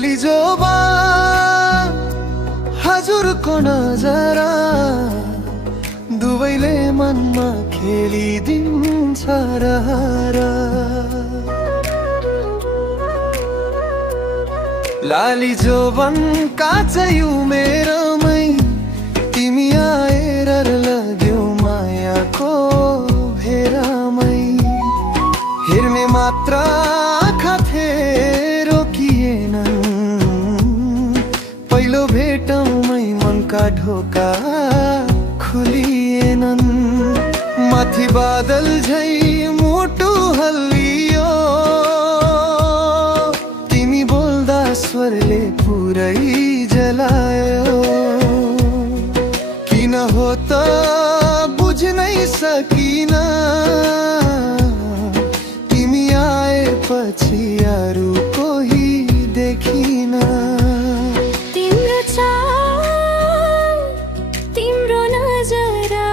लाली जोबा हजुरको नजरा दुवैले मनमा खेलिदिन्छ रहर। लाली जोबन काचै उमेरमै तिमी आएर लाग्यौ मायाको भेरामै। हेर्ने मात्र आँखा थिए रोकिएनन्, पहिलो भेटमै मनका ढोका खुलिएनन्। माथि बादल झै मुटु हल्लियो, तिमी बोल्दा स्वरले पुरै जलायो। किन हो त बुझ्नै सकिन, तिमी आएपछि अरू कोही देखिन। तिम्रो चाल तिम्रो नजरा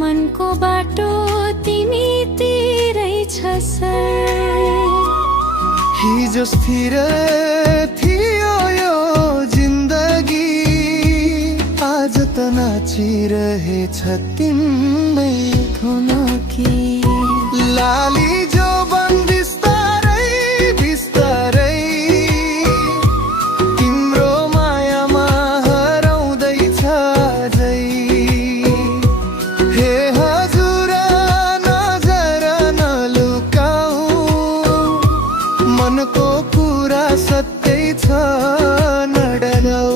मनको बाटो तिमी तिरै छ सर। हिजो स्थिर थियो यो जिन्दगी, आज त नाचिरहेछ तिम्रै थुनुकी। लाली जोबन बिस्तारै बिस्तारै तिम्रो मायामा हराउँदैछ झै। हे हजुर नजर नलुकाऊ, मनको कुरा सत्यै छ नडराऊ।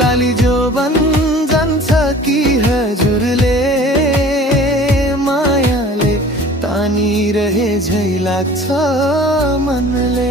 लाली जोबन जान्छ कि हजुरले मायाले तानिरहे झै लाग्छ मनले।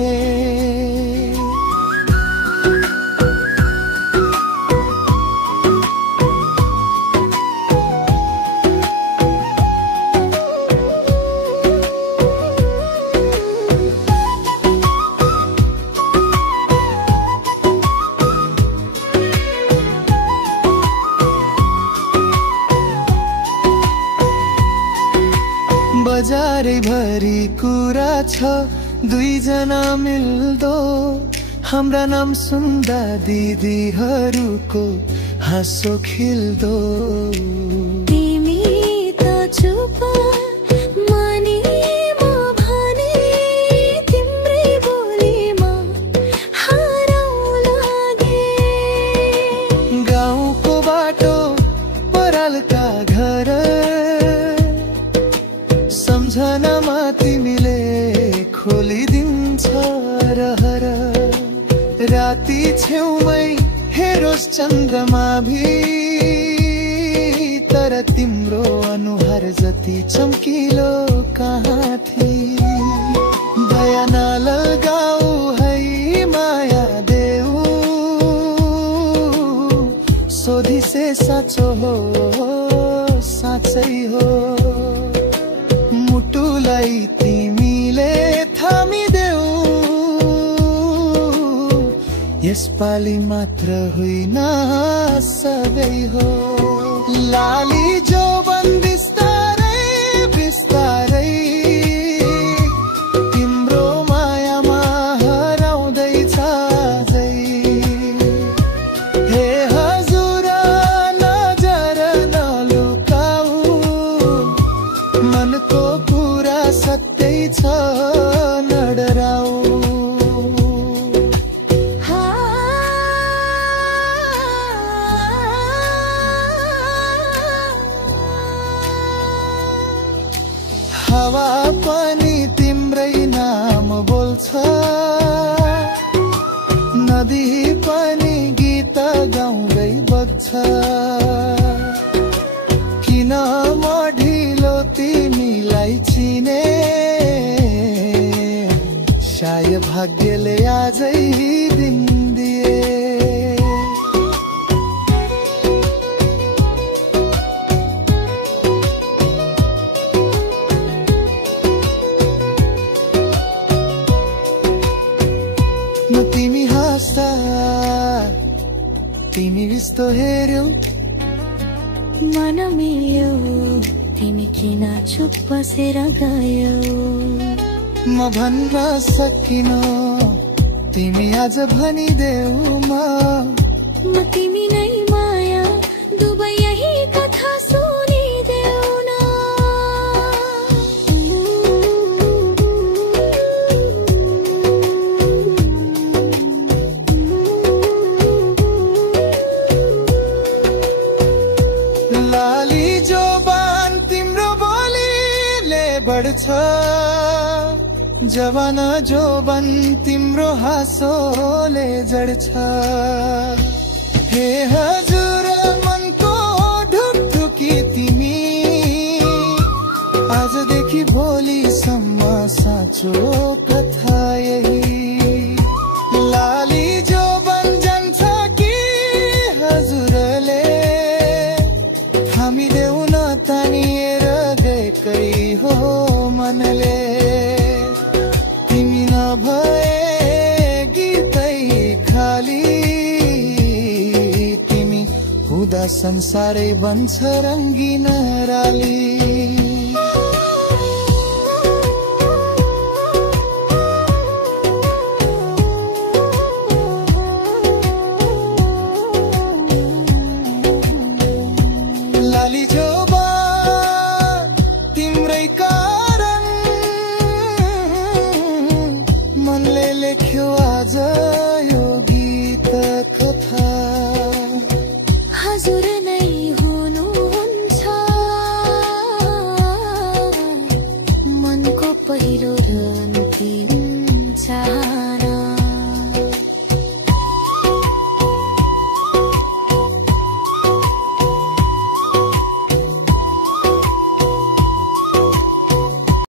बजारै भरि कुरा छ दुईजना मिल्दो, हाम्रा नाम सुन्दा दिदीहरूको हाँसो खिल्दो। तिमी त चुप माने म भने तिम्रै बोलीमा हराउ लागे। गाउँको बाटो परालका घर सम्झनामा तिमीले खोलिदिन्छ रहर। राति छेउमै हेरोस् चन्द्रमा भी, तर तिम्रो अनुहार जति चम्किलो कहाँ थिए। दया नलगाऊ है माया देऊ, सोधी से साँचो हो साँचै हो। मुटुलाई तिमीले थामिदेऊ, यसपालि मात्र होइन सबै हो। लाली जोबन बिस्तारै बिस्तारै तिम्रो मायामा हराउँदैछ झै। हे हजुर नजर नलुकाऊ, मनको कुरा सत्यै छ नडराऊ। हावा पनि तिम्रै नाम बोल्छ, नदी पनि गीत गाउँदै बग्छ। किन म ढिलो तिमीलाई चिने, सायद भाग्यले आजै दिन दिए। तिमी हाँस्दा कस्तो हेर्यौ मन मिल्यो तिमी किन चुप बसेर गयौ म भन्न सकिनो तिमी आज भनिदेऊ म तिमी नै माया दुबै यही कथा सुनिदेऊ न लाली जोबान तिम्रो बोलीले बढ्छ जवान जोबन तिम्रो हाँसोले जड्छ हे हजुर मनको ढुकढुकी तिमी आजदेखि भोलिसम्म साँचो कथा यही लाली जोबन जान्छ कि हजुरले थामिदेऊ न तानिएर गएकै हो मनले भए गीतै खाली तिमी हुँदा संसारै बन्छ रङ्गिन राली